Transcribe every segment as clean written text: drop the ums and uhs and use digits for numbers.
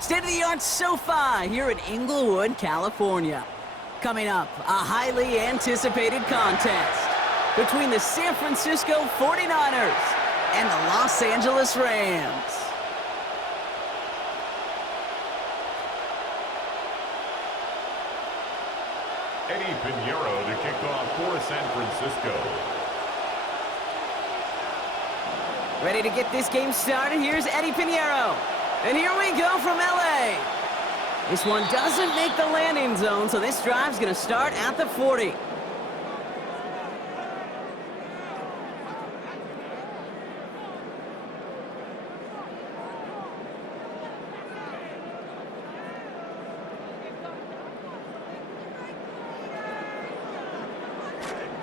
State-of-the-art SoFi here in Inglewood, California. Coming up, a highly anticipated contest between the San Francisco 49ers and the Los Angeles Rams. Eddie Pinheiro to kick off for San Francisco. Ready to get this game started? Here's Eddie Pinheiro. And here we go from LA. This one doesn't make the landing zone, so this drive's going to start at the 40.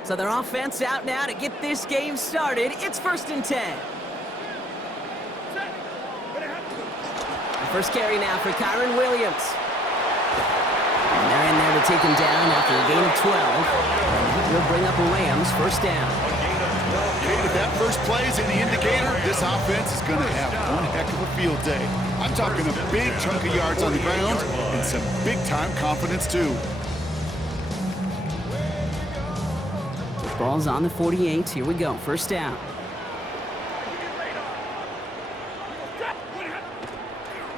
So their offense out now to get this game started. It's 1st and 10. First carry now for Kyron Williams. And they're in there to take him down after a gain of 12. And he'll bring up a Rams first down. If that first play is any indicator, this offense is going to have one heck of a field day. I'm talking a big chunk of yards on the ground and some big-time confidence, too. Ball's on the 48. Here we go. First down.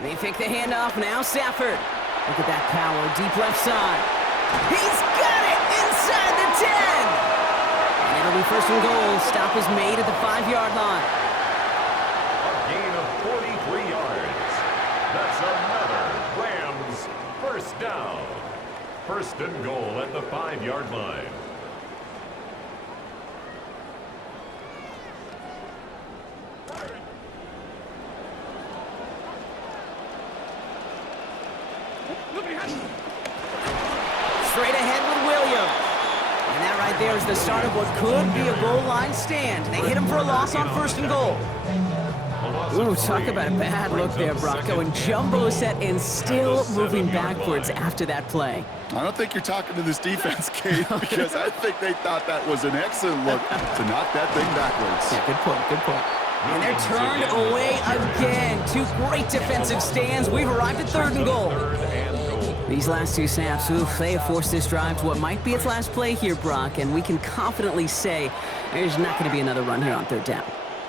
They pick the handoff. Now Stafford. Look at that power. Deep left side. He's got it inside the 10. And it'll be 1st and goal. Stop is made at the 5-yard line. A gain of 43 yards. That's another Rams first down. 1st and goal at the 5-yard line. Straight ahead with Williams. And that right there is the start of what could be a goal line stand. They hit him for a loss on 1st and goal. Ooh, talk about a bad look there, Brock. Going jumbo set and still moving backwards after that play. I don't think you're talking to this defense, Kate, because I think they thought that was an excellent look to knock that thing backwards. Yeah, good point, good point. And they're turned away again. 2 great defensive stands. We've arrived at 3rd and goal. These last 2 snaps, they have forced this drive to what might be its last play here, Brock, and we can confidently say there's not going to be another run here on 3rd down.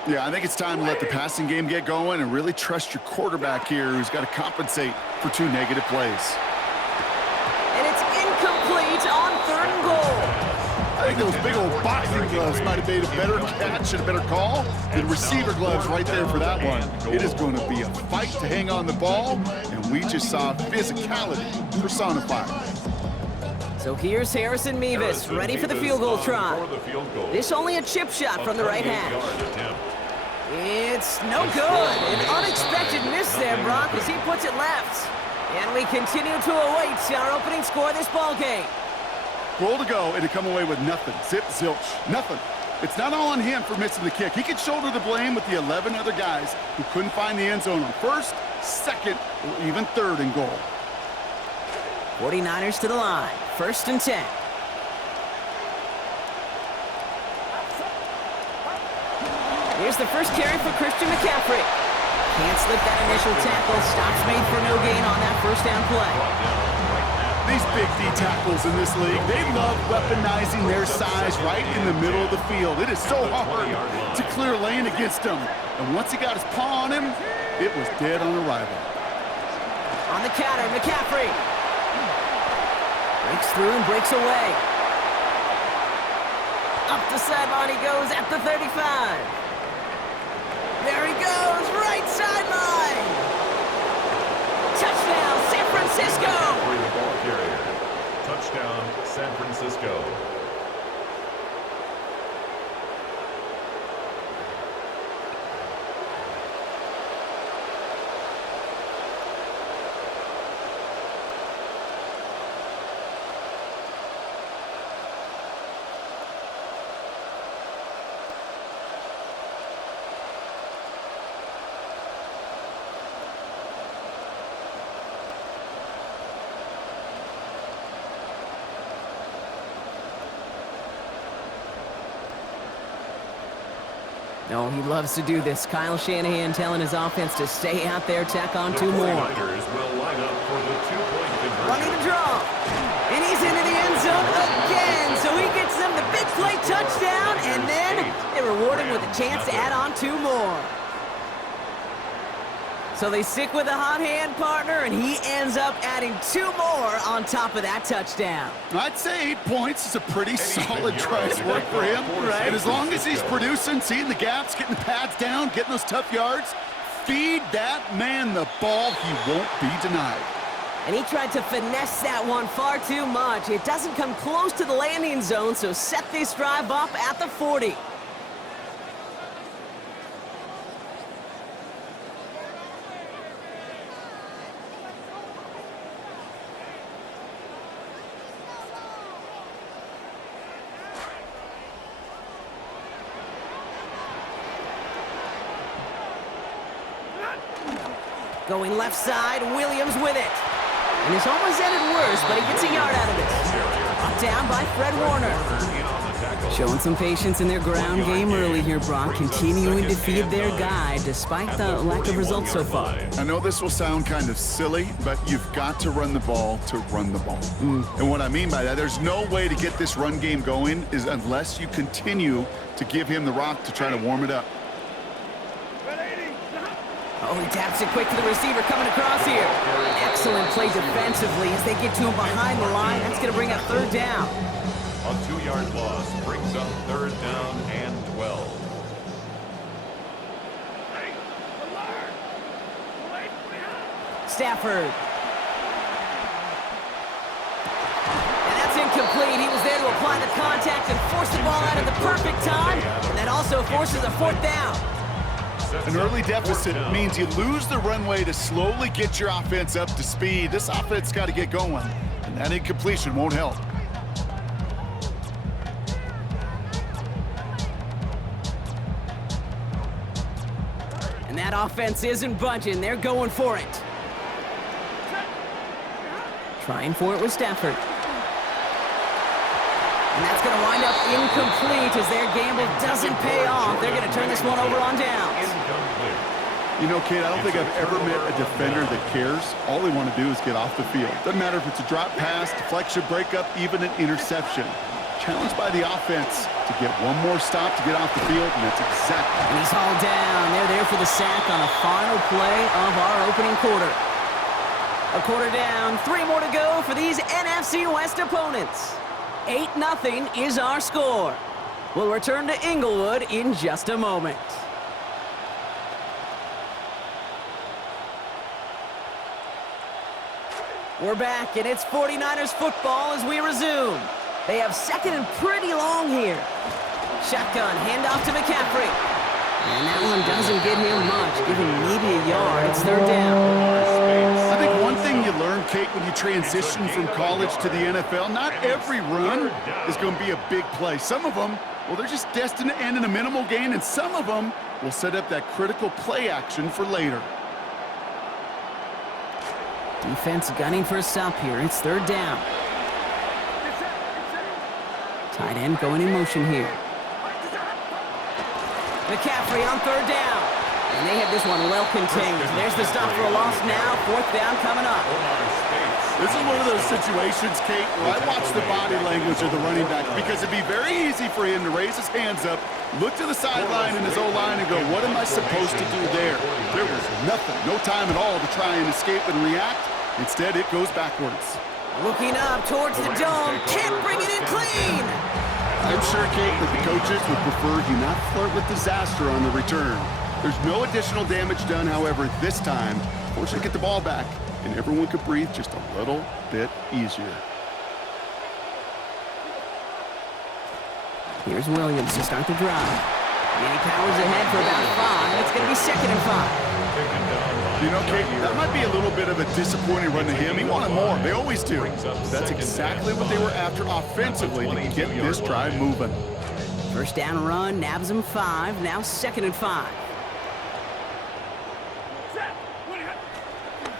Yeah, I think it's time to let the passing game get going and really trust your quarterback here, who's got to compensate for 2 negative plays. And it's incomplete on 3rd and goal. I think those big old boxing gloves might have made a better catch and a better call than receiver gloves right there for that one. It is going to be a fight to hang on the ball, and we just saw physicality personified. So here's Harrison Mevis, ready for the field goal try. This only a chip shot from the right hash. It's no good. An unexpected miss there, Brock, as he puts it left. And we continue to await our opening score of this ball game. Goal to go, and to come away with nothing. Zip, zilch, nothing. It's not all on him for missing the kick. He could shoulder the blame with the 11 other guys who couldn't find the end zone on 1st, 2nd, or even 3rd and goal. 49ers to the line. 1st and 10. Here's the first carry for Christian McCaffrey. Can't slip that initial tackle. Stops made for no gain on that 1st down play. These big D tackles in this league, they love weaponizing their size right in the middle of the field. It is so hard to clear lane against him. And once he got his paw on him, it was dead on arrival. On the counter, McCaffrey. Breaks through and breaks away. Up the sideline he goes at the 35. There he goes, right sideline. Touchdown, San Francisco. Touchdown, San Francisco. No, he loves to do this. Kyle Shanahan telling his offense to stay out there, tack on 2 more. Will line up for the 2-point conversion. Running the draw. And he's into the end zone again. So he gets them the big play touchdown, and then they reward him with a chance to add on 2 more. So they stick with a hot hand partner, and he ends up adding 2 more on top of that touchdown. I'd say 8 points is a pretty solid drive's work for him. Right. And as long as he's producing, seeing the gaps, getting the pads down, getting those tough yards, feed that man the ball, he won't be denied. And he tried to finesse that one far too much. It doesn't come close to the landing zone, so set this drive up at the 40. Going left side, Williams with it. And it's almost ended worse, but he gets a yard out of it. Brought down by Fred Warner. Showing some patience in their ground game early here, Brock. Continuing to feed their guy despite the lack of results so far. I know this will sound kind of silly, but you've got to run the ball to run the ball. And what I mean by that, there's no way to get this run game going is unless you continue to give him the rock to try to warm it up. Oh, he taps it quick to the receiver coming across here. Excellent play defensively as they get to him behind the line. That's going to bring up 3rd down. A 2-yard loss brings up 3rd down and 12. Stafford. And that's incomplete. He was there to apply the contact and force the ball out at the perfect time. And that also forces a 4th down. An early deficit means you lose the runway to slowly get your offense up to speed. This offense got to get going, and that incompletion won't help. And that offense isn't budging. They're going for it. Trying for it with Stafford. And that's going to wind up incomplete as their gamble doesn't pay off. They're going to turn this one over on downs. You know, Kate, I don't think I've ever met a defender that cares. All they want to do is get off the field. Doesn't matter if it's a drop pass, deflection, breakup, even an interception. Challenged by the offense to get one more stop to get off the field, and that's exactly. And he's hauled down. They're there for the sack on the final play of our opening quarter. A quarter down, 3 more to go for these NFC West opponents. 8-0 is our score. We'll return to Inglewood in just a moment. We're back, and it's 49ers football as we resume. They have 2nd and pretty long here. Shotgun, handoff to McCaffrey. And that one doesn't get him much, giving maybe a yard. It's 3rd down. I think one thing you learn, Kate, when you transition from college to the NFL, not every run is going to be a big play. Some of them, well, they're just destined to end in a minimal gain, and some of them will set up that critical play action for later. Defense gunning for a stop here. It's 3rd down. Tight end going in motion here. McCaffrey on 3rd down. And they have this one well contained. There's the stop for a loss now. 4th down coming up. This is one of those situations, Kate, where I watch the body language of the running back because it'd be very easy for him to raise his hands up, look to the sideline in his O-line and go, what am I supposed to do there? There was nothing, no time at all to try and escape and react. Instead, it goes backwards. Looking up towards the dome. Can't bring it in clean. I'm sure, Kate, that the coaches would prefer you not flirt with disaster on the return. There's no additional damage done, however, this time. Fortunately, get the ball back, and everyone could breathe just a little bit easier. Here's Williams to start the drive. And he powers ahead for about 5. It's going to be 2nd and 5. You know, Kate, that might be a little bit of a disappointing run to him. He wanted more. They always do. That's exactly what they were after offensively to get this drive moving. 1st down run, nabs him 5. Now 2nd and 5.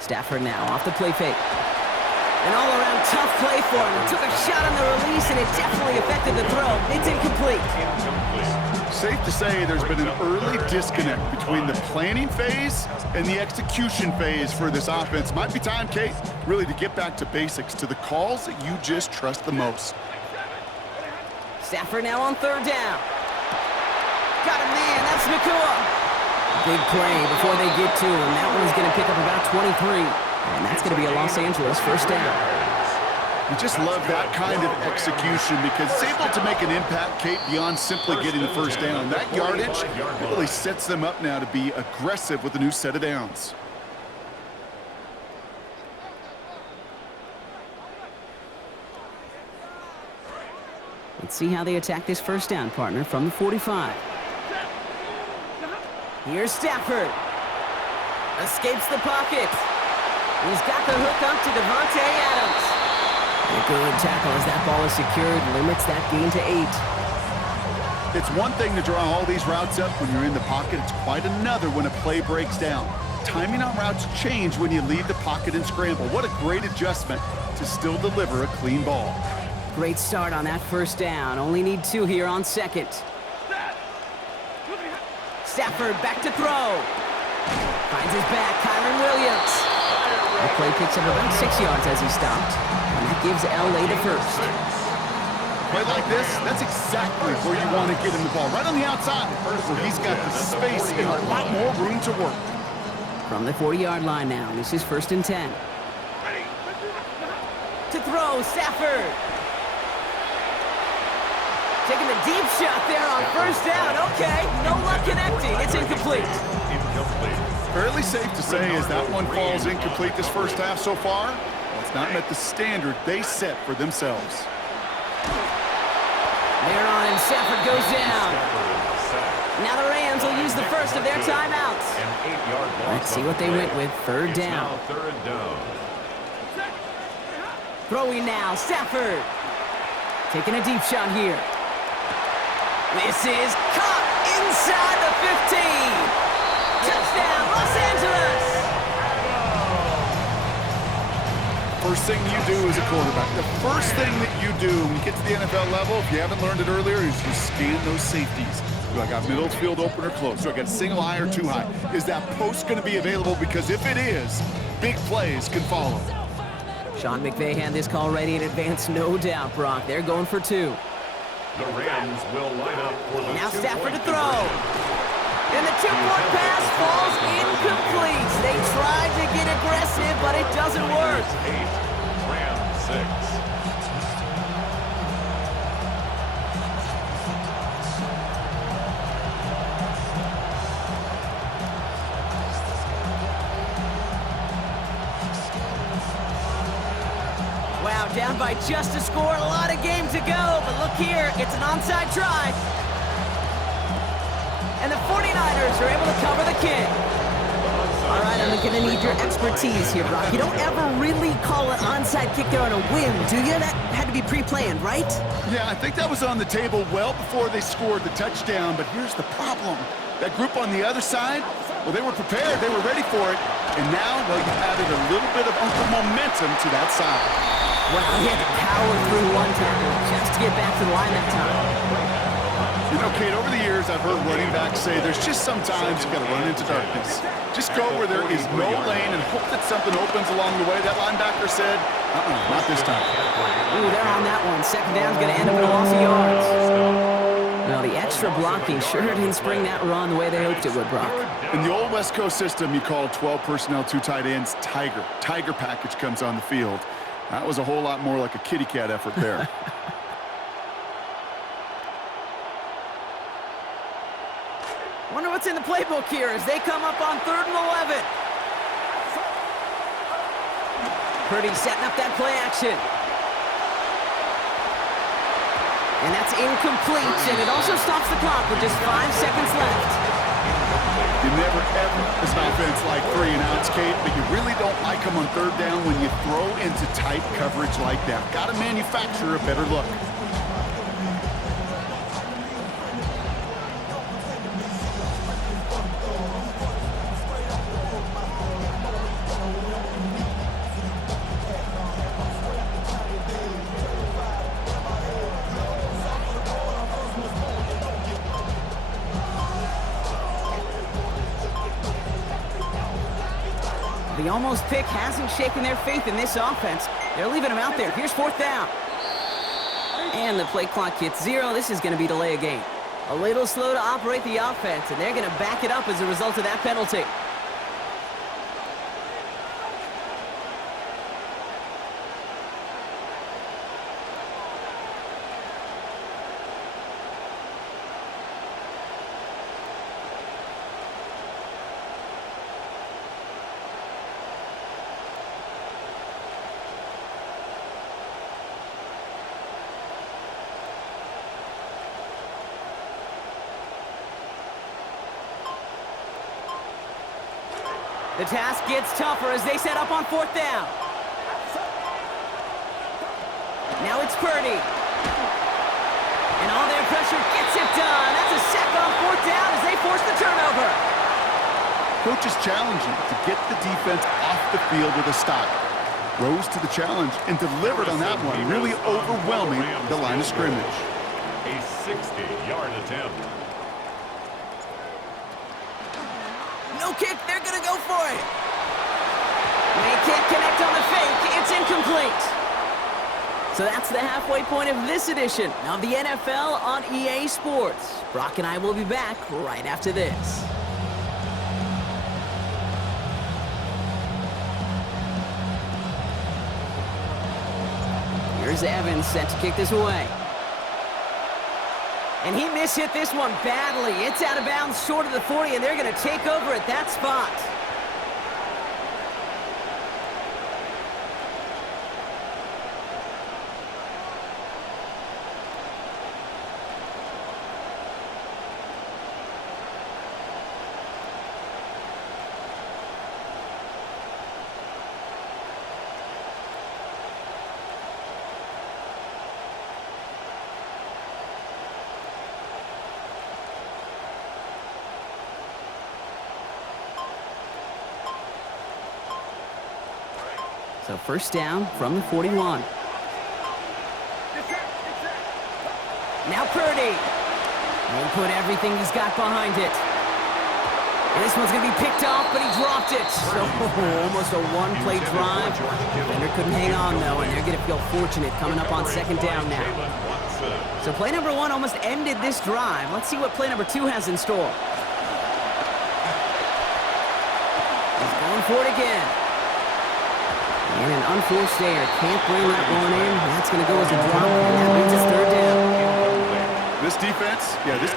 Stafford now off the play fake. An all-around tough play for him. He took a shot on the release, and it definitely affected the throw. It's incomplete. Safe to say there's been an early disconnect between the planning phase and the execution phase for this offense. Might be time, Kate, really to get back to basics, to the calls that you just trust the most. Stafford now on third down. Got a man, that's Nakua. Big play before they get to him. That one's going to pick up about 23. And that's going to be a Los Angeles first down. You just love that kind of execution because it's able to make an impact, Kate, beyond simply getting the first down. That yardage really sets them up now to be aggressive with a new set of downs. Let's see how they attack this first down, partner, from the 45. Here's Stafford. Escapes the pocket. He's got the hook up to Devontae Adams. A good tackle as that ball is secured, limits that gain to 8. It's one thing to draw all these routes up when you're in the pocket. It's quite another when a play breaks down. Timing on routes change when you leave the pocket and scramble. What a great adjustment to still deliver a clean ball. Great start on that first down. Only need 2 here on second. Stafford back to throw. Finds his back, Kyron Williams. The play picks up about 6 yards as he stopped. And that gives LA the first. Play like this, that's exactly where you want to get him the ball. Right on the outside, where he's got the space and a lot more room to work. From the 40-yard line now, this is 1st and 10. To throw, Stafford. Taking the deep shot there on first down. Okay, no luck connecting. It's incomplete. Fairly safe to say as that one falls incomplete this first half so far, well, it's not met the standard they set for themselves. They're on and Stafford goes down. Now the Rams will use the first of their timeouts. Let's see what they went with. Third down. Throwing now, Stafford. Taking a deep shot here. This is caught inside the 15. Touchdown, Los Angeles. First thing you do as a quarterback, the first thing that you do when you get to the NFL level, if you haven't learned it earlier, is you scan those safeties. Do I got middle field open or close? Do I got a single high or 2 high? Is that post going to be available? Because if it is, big plays can follow. Sean McVay had this call ready in advance, no doubt, Brock. They're going for 2. The Rams will line up for the now Stafford to throw. And the 2-point pass falls incomplete. They tried to get aggressive, but it doesn't work. 8, Rams 6. Wow, down by just a score, a lot of game to go. But look here, it's an onside try. And the 49ers are able to cover the kick. All right, I'm going to need your expertise here, Brock. You don't ever really call an onside kick there on a whim, do you? That had to be pre-planned, right? Yeah, I think that was on the table well before they scored the touchdown. But here's the problem. That group on the other side, well, they were prepared. They were ready for it. And now, well, you've added a little bit of momentum to that side. Well, he had to power through one tackle just to get back to the line that time. You know, Kate, over the years, I've heard running backs say there's just sometimes you got to run into darkness. Just go where there is no lane and hope that something opens along the way. That linebacker said, not this time. Ooh, they're on that one. Second down's going to end up in a loss of yards. Well, the extra blocking sure didn't spring that run the way they hoped it would, Brock. In the old West Coast system, you call 12 personnel, 2 tight ends, Tiger. Tiger package comes on the field. That was a whole lot more like a kitty cat effort there. Wonder what's in the playbook here as they come up on 3rd and 11. Purdy setting up that play action. And that's incomplete, and it also stops the clock with just 5 seconds left. You never, ever, as an offense, like 3 and outs, Kate, but you really don't like them on 3rd down when you throw into tight coverage like that. Got to manufacture a better look. The almost pick hasn't shaken their faith in this offense. They're leaving him out there. Here's 4th down. And the play clock hits 0. This is going to be delay a game. A little slow to operate the offense, and they're going to back it up as a result of that penalty. The task gets tougher as they set up on 4th down. Now it's Purdy. And all their pressure gets it done. That's a sack on 4th down as they force the turnover. Coach is challenging to get the defense off the field with a stop. Rose to the challenge and delivered on that one, really overwhelming the line of scrimmage. A 60-yard attempt. No kick, they're gonna go for it. They can't connect on the fake, it's incomplete. So that's the halfway point of this edition of the NFL on EA Sports. Brock and I will be back right after this. Here's Evans set to kick this away. And he mishit this one badly. It's out of bounds short of the 40, and they're going to take over at that spot. So 1st down from the 41. Now Purdy. He'll put everything he's got behind it. This one's going to be picked off, but he dropped it. So almost a one-play drive. Defender couldn't hang on, though, and they're going to feel fortunate coming up on 2nd down now. So play number 1 almost ended this drive. Let's see what play number 2 has in store. He's going for it again. And an unforced error. Can't bring that one in. That's going to go as a drop, and that means it's 3rd down. This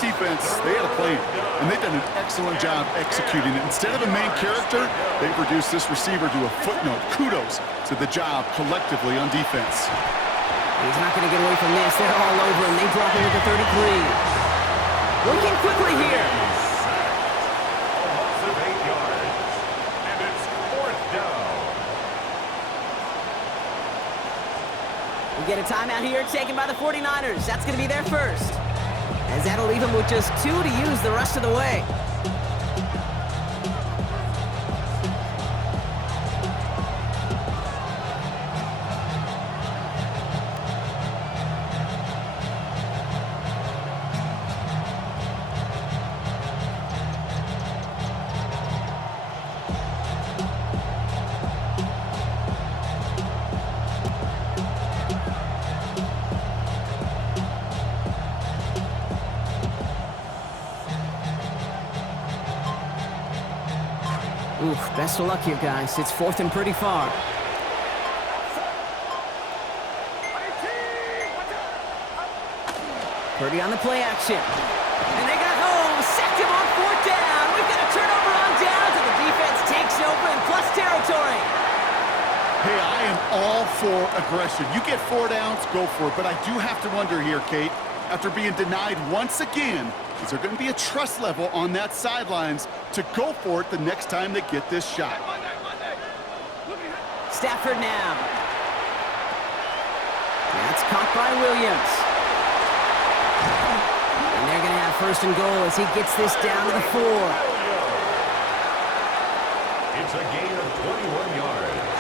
defense, they had a plan, and they've done an excellent job executing it. Instead of a main character, they've reduced this receiver to a footnote. Kudos to the job collectively on defense. He's not going to get away from this. They're all over him. They drop him at the 33. Working quickly here. A loss of 8 yards. And it's 4th down. We get a timeout here taken by the 49ers. That's going to be their first. As that'll leave them with just 2 to use the rest of the way. Oof, best of luck here, guys. It's 4th and pretty far. Purdy on the play action. And they got home. Sacked him on 4th down. We've got a turnover on downs, and the defense takes over in plus territory. Hey, I am all for aggression. You get 4 downs, go for it. But I do have to wonder here, Kate, after being denied once again, is there going to be a trust level on that sidelines to go for it the next time they get this shot? Stafford now. That's caught by Williams. And they're going to have 1st and goal as he gets this down to the 4. It's a gain of 21 yards.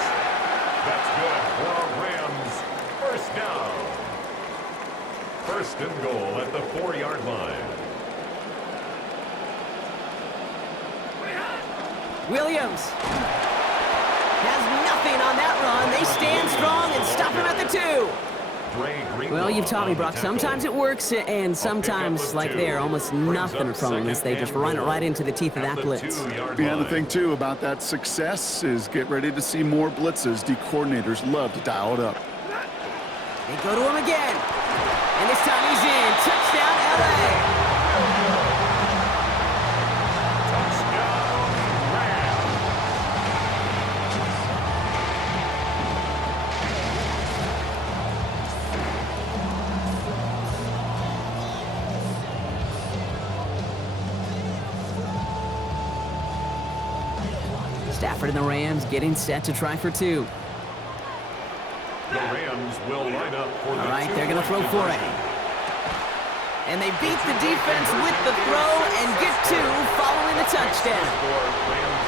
That's good for our Rams. 1st down. 1st and goal at the 4-yard line. Williams. 2. Well, you've taught me, Brock. Sometimes it works, and sometimes, like there, almost nothing from them as they just run it right into the teeth of that blitz. Yeah, the thing, too, about that success is get ready to see more blitzes. D coordinators love to dial it up. They go to him again. And this time he's in. Touchdown, L.A. Stafford and the Rams getting set to try for 2. The Rams will line up for All right, they're going to throw for it. And they beat the defense with the throw and get 2 following the touchdown.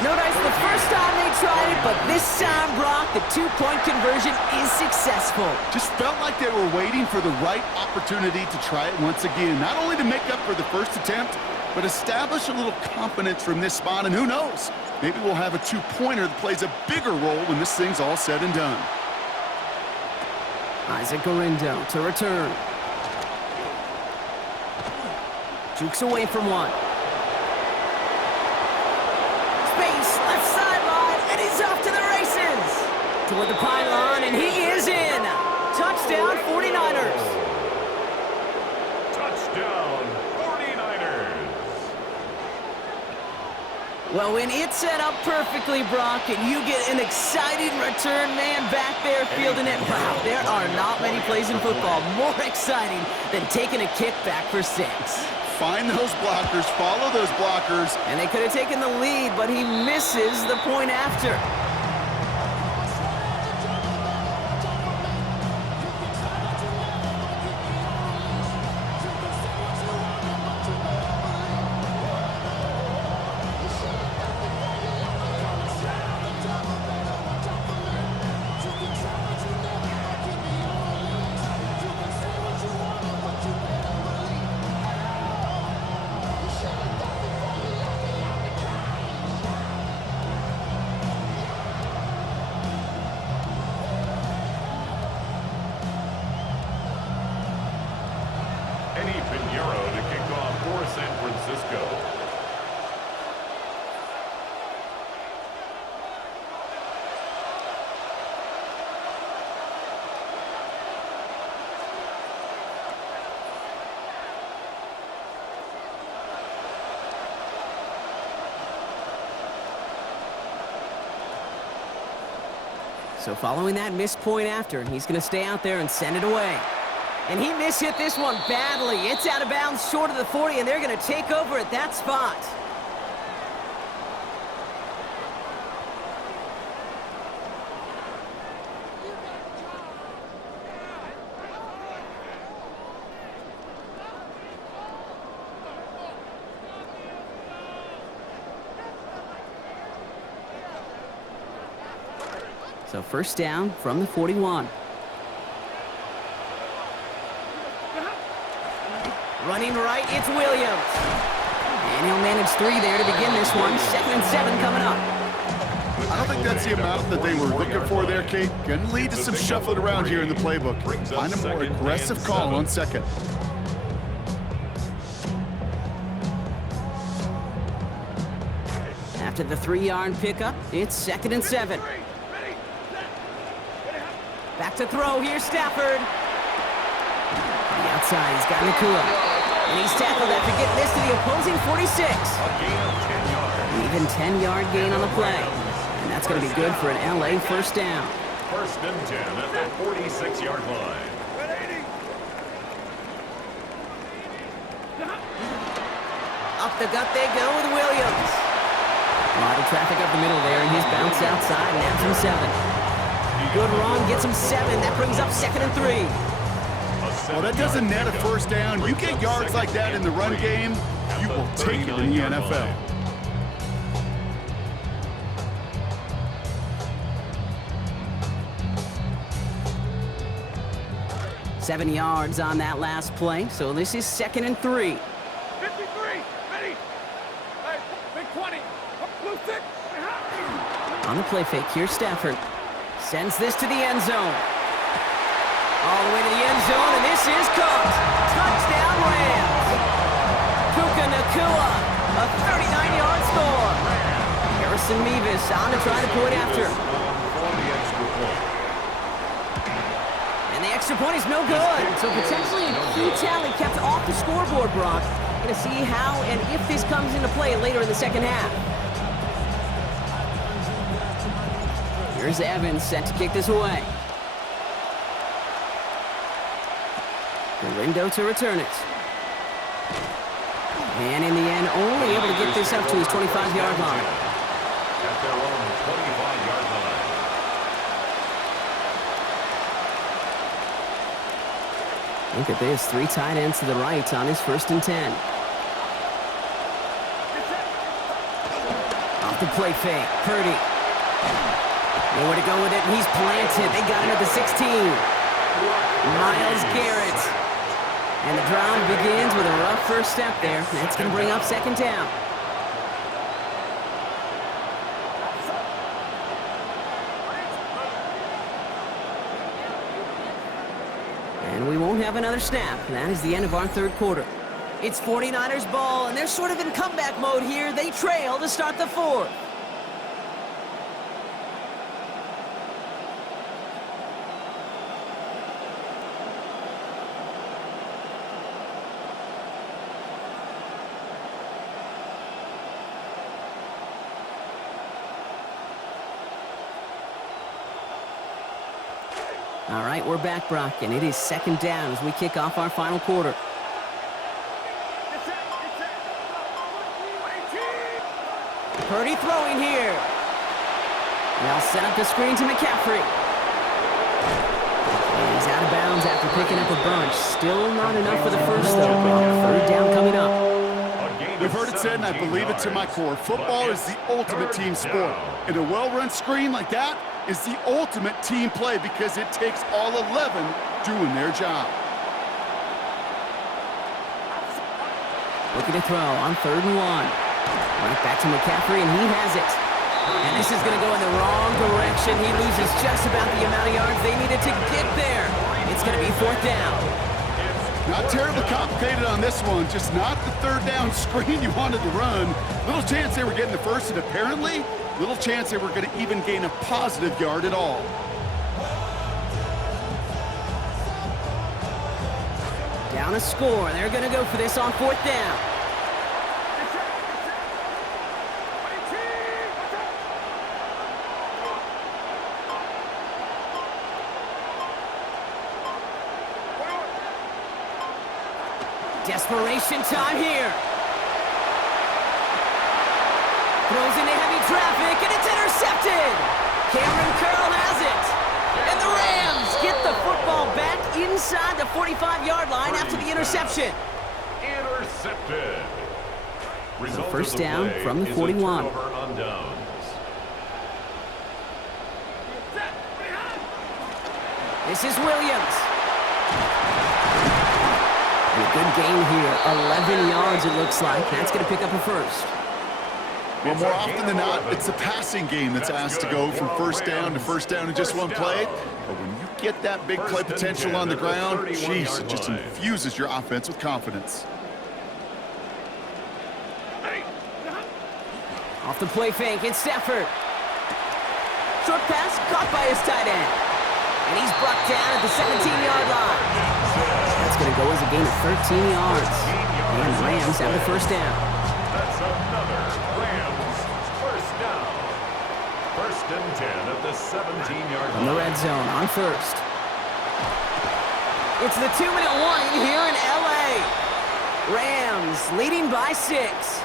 Notice the first time they tried it, but this time, Brock, the 2-point conversion is successful. Just felt like they were waiting for the right opportunity to try it once again. Not only to make up for the first attempt, but establish a little confidence from this spot. And who knows, maybe we'll have a 2-pointer that plays a bigger role when this thing's all said and done. Isaac Gorindo to return. Jukes away from 1. Space, left sideline, and he's off to the races. Toward the pylon, and he is in. Touchdown, 49ers. touchdown, 49ers. Well, when it's set up perfectly, Brock, and you get an exciting return man back there fielding it, wow, there are not many plays in football more exciting than taking a kick back for 6. Find those blockers, follow those blockers. And they could have taken the lead, but he misses the point after. To kick off for San Francisco. So following that missed point after, he's going to stay out there and send it away. And he mishit this one badly. It's out of bounds short of the 40, and they're going to take over at that spot. So first down from the 41. Running right, it's Williams. And he'll manage 3 there to begin this one. 2nd and 7 coming up. I don't think that's the amount that they were looking for there, Kate. Going to lead to some shuffling around here in the playbook. Find a more aggressive call on 2nd. After the 3-yard pickup, it's 2nd and 7. Back to throw, here's Stafford. To the outside, he's got Nakua. And he's tackled after getting this to the opposing 46. An even 10-yard gain on the play. And that's going to be good for an LA first down. 1st and 10 at the 46-yard line. Up the gut they go with Williams. A lot of traffic up the middle there, and he's bounced outside, nabs him 7. Good run, gets him 7. That brings up 2nd and 3. Well, that doesn't net a first down. You get yards like that in the run game, you will take it in the NFL. Seven yards on that last play, so this is 2nd and 3. 53, ready. Hey, big 20, blue 6. On the play fake, here's Stafford. Sends this to the end zone. All the way to the end zone, and this is caught. Touchdown Rams. Puka Nacua, a 39-yard score. Harrison Mevis on to try to point after. And the extra point is no good. So potentially a key tally kept off the scoreboard, Brock. Going to see how and if this comes into play later in the second half. Here's Evans set to kick this away. Lindo to return it. And in the end, only able to get this up to his 25-yard line. At their own 25-yard line. Look at this, 3 tight ends to the right on his 1st and 10. Off the play fake, Purdy. Nowhere to go with it, and he's planted. They got him at the 16. Myles Garrett. And the drive begins with a rough first step there. That's going to bring up 2nd down. And we won't have another snap. That is the end of our 3rd quarter. It's 49ers ball, and they're sort of in comeback mode here. They trail to start the 4th. All right, we're back, Brock, and it is 2nd down as we kick off our final quarter. Purdy throwing here. They'll set up the screen to McCaffrey. And he's out of bounds after picking up a bunch. Still not enough for the first, though, Brock. 3rd down coming up. We've heard it said, and I believe it to my core, football is the ultimate team sport. And a well-run screen like that is the ultimate team play because it takes all 11 doing their job. Looking to throw on 3rd and 1. Right back to McCaffrey, and he has it. And this is going to go in the wrong direction. He loses just about the amount of yards they needed to get there. It's going to be 4th down. Not terribly complicated on this one, just not the 3rd down screen you wanted to run. Little chance they were getting the first, and apparently little chance they were going to even gain a positive yard at all. Down a score. They're going to go for this on 4th down. Desperation time here. Throws into heavy traffic, and it's intercepted. Cameron Curl has it. And the Rams get the football back inside the 45-yard line after the interception. Intercepted. So 1st down from the 41. This is Williams. And a good gain here. 11 yards, it looks like. That's going to pick up a 1st. Well, more often than not, it's the passing game that's asked to go from 1st down to 1st down in just one play. But when you get that big play potential on the ground, jeez, it just infuses your offense with confidence. Off the play fake, it's Stafford. Short pass caught by his tight end. And he's brought down at the 17-yard line. That's going to go as a gain of 13 yards. And Rams have the 1st down. That's another Rams 1st down. 1st and 10 at the 17-yard line. From the red zone on 1st. It's the 2-minute warning here in L.A. Rams leading by 6.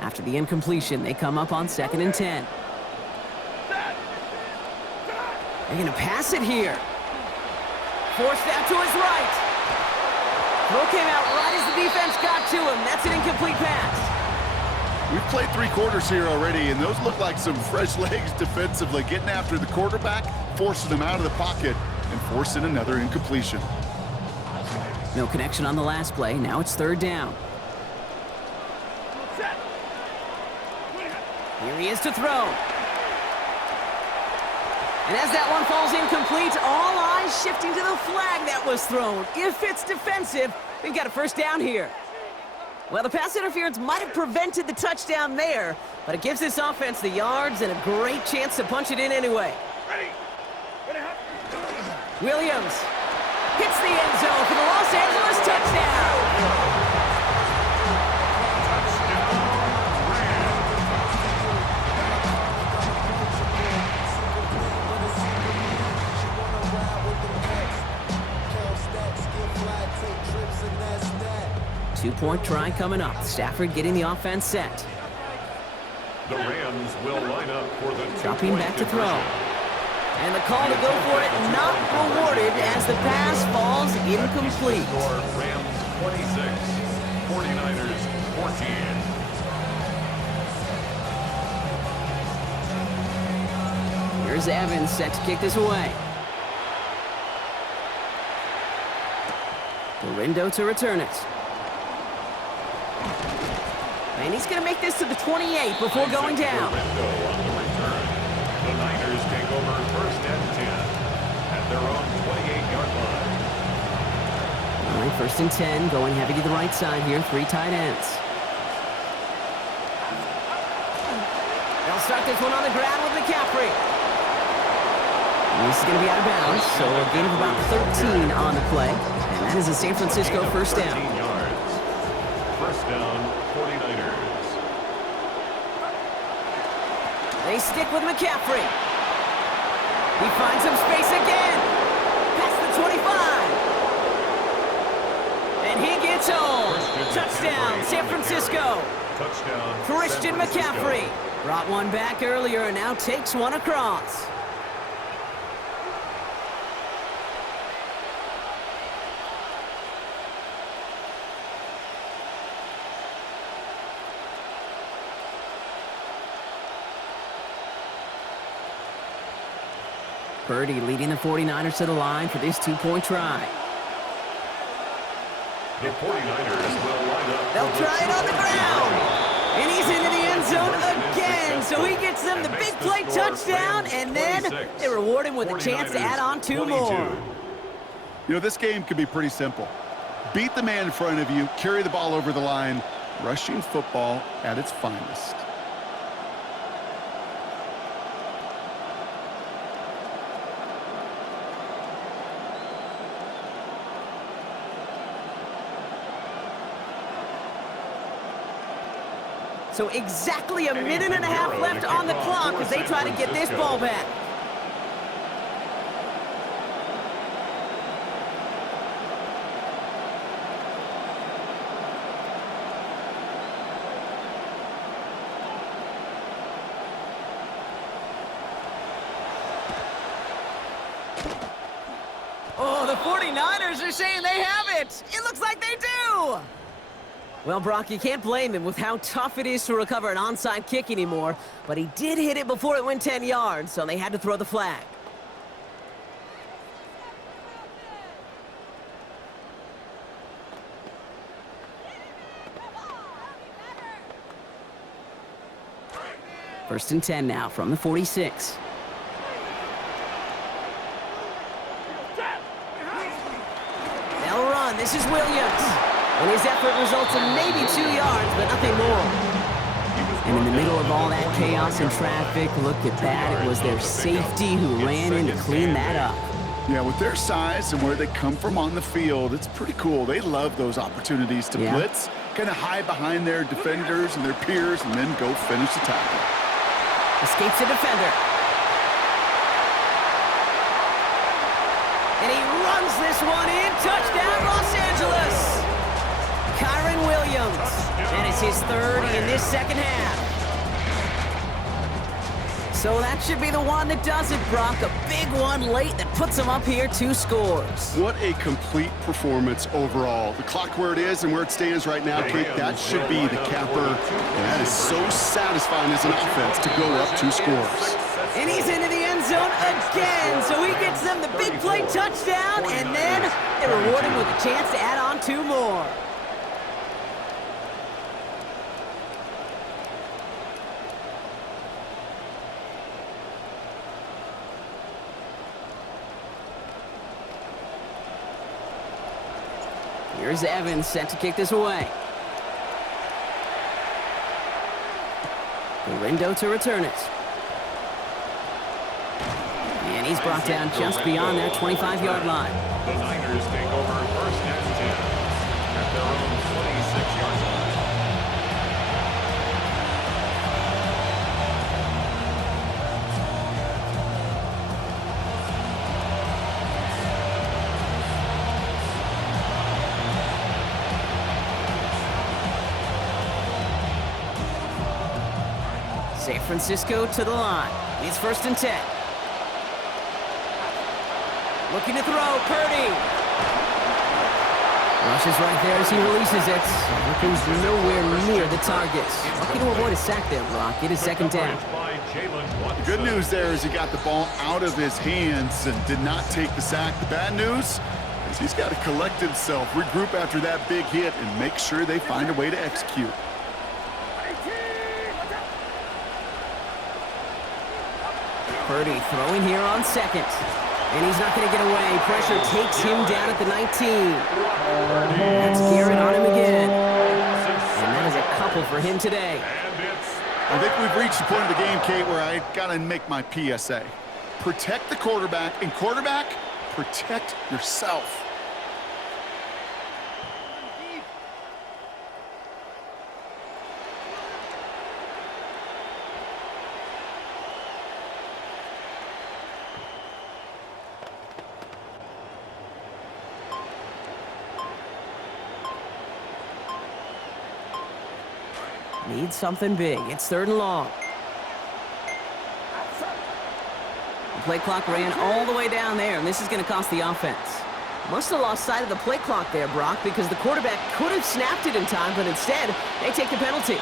After the incompletion, they come up on 2nd and 10. They're going to pass it here. Forced out to his right. Throw came out right as the defense got to him. That's an incomplete pass. We've played 3 quarters here already, and those look like some fresh legs defensively, getting after the quarterback, forcing him out of the pocket, and forcing another incompletion. No connection on the last play. Now it's 3rd down. Here he is to throw. And as that one falls incomplete, all eyes shifting to the flag that was thrown. If it's defensive, we've got a first down here. Well, the pass interference might have prevented the touchdown there, but it gives this offense the yards and a great chance to punch it in anyway. Williams hits the end zone for the Los Angeles touchdown. 2-point try coming up. Stafford getting the offense set. The Rams will line up for the dropping back to throw. And the call to go for it not rewarded as the pass falls incomplete. Rams 26, 49ers 14. Here's Evans set to kick this away. Dorindo to return it. And he's going to make this to the 28 before going down. On the return. The Niners take over first and 10 at their own 28-yard line. All right, first and 10, going heavy to the right side here, 3 tight ends. They'll start this one on the ground with McCaffrey. And this is going to be out of bounds, so a gain of about 13 on the play. And that is a San Francisco first down. Yards. First down, 49ers. They stick with McCaffrey. He finds some space again. Past the 25. And he gets home. Touchdown, San Francisco. Touchdown, Christian McCaffrey. Brought one back earlier and now takes one across. Purdy leading the 49ers to the line for this 2-point try. The 49ers will line up. They'll try it on the ground. And he's into the end zone again. So he gets them the big play touchdown, and then they reward him with a chance to add on 2 more. You know, this game can be pretty simple. Beat the man in front of you, carry the ball over the line, rushing football at its finest. So exactly a minute and a half left on the clock as they try to get this ball back. Oh, the 49ers are saying they have it. It looks like they do. Well, Brock, you can't blame him with how tough it is to recover an onside kick anymore, but he did hit it before it went 10 yards, so they had to throw the flag. First and 10 now from the 46. They'll run. This is Williams. And his effort results in maybe 2 yards, but nothing more. And in the middle of all that chaos and traffic, look at that. It was their safety who ran in to clean that up. Yeah, with their size and where they come from on the field, it's pretty cool. They love those opportunities to blitz, kind of hide behind their defenders and their peers, and then go finish the tackle. Escapes the defender. And he runs this one in. Touchdown, Los Angeles. Kyron Williams, and it's his 3rd in this second half. So that should be the one that does it, Brock. A big one late that puts him up here 2 scores. What a complete performance overall. The clock where it is and where it stands right now, Kate, that should be the capper. And that is so satisfying as an offense to go up 2 scores. And he's into the end zone again, so he gets them the big play touchdown, and then they reward him with a chance to add on 2 more. Here's Evans set to kick this away. Galindo to return it. And he's brought down just beyond that 25-yard line. The Niners take over first and 10 at their own 26-yard line. San Francisco to the line. It's first and 10. Looking to throw, Purdy. Rushes right there as he releases it. Looking nowhere near the target. Lucky to avoid a sack there, Brock. It is second down. The good news there is he got the ball out of his hands and did not take the sack. The bad news is he's got to collect himself, regroup after that big hit, and make sure they find a way to execute. Purdy throwing here on second. And he's not going to get away. Pressure takes him down at the 19. That's Garrett on him again. And that is a couple for him today. I think we've reached the point of the game, Kate, where I got to make my PSA. Protect the quarterback, and quarterback, protect yourself. Needs something big. It's third and long. The play clock ran all the way down there, and this is going to cost the offense. Must have lost sight of the play clock there, Brock, because the quarterback could have snapped it in time, but instead, they take the penalty.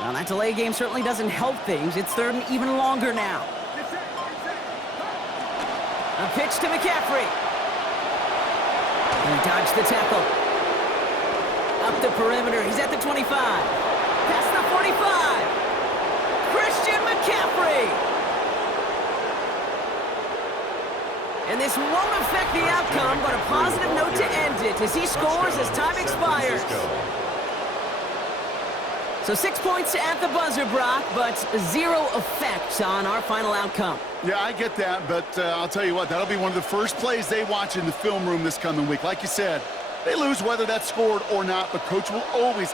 Well, that delay game certainly doesn't help things. It's third and even longer now. A pitch to McCaffrey. He dodged the tackle. Up the perimeter. He's at the 25. Past the 45. Christian McCaffrey. And this won't affect the outcome, but a positive note to end it as he scores as time expires. So 6 points at the buzzer, Brock, but zero effect on our final outcome. Yeah, I get that, but I'll tell you what, that'll be one of the first plays they watch in the film room this coming week. Like you said, they lose whether that's scored or not, but Coach will always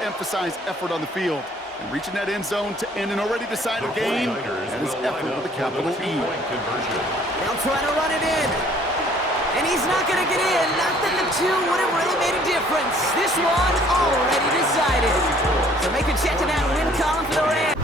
emphasize effort on the field. And reaching that end zone to end an already decided game, that is effort with a capital E. They'll try to run it in. And he's not going to get in. Not that the two would have really made a difference. This one already decided. So make a check to that win column for the Rams.